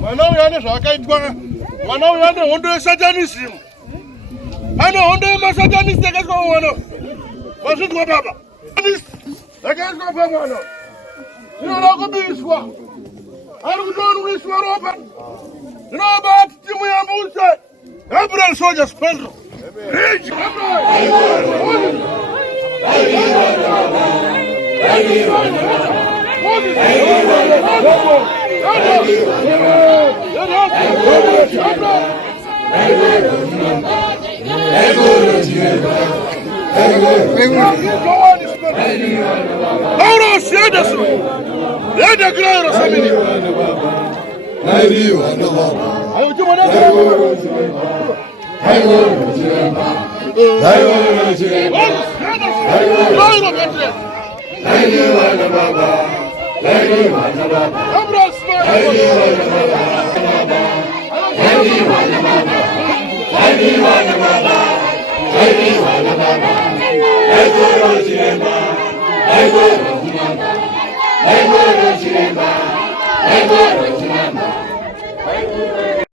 Mwana uyane zvakaitwa mwana uyane hondo yesatanism pane hondo yemasatanist yakaiswa pamwana mazvinzwa baba yakaiswa pamwana inoda kubiswa ari kutonwiswa ropa zvinobati timu yambuse Gabriel Soldiers Pedro Hey,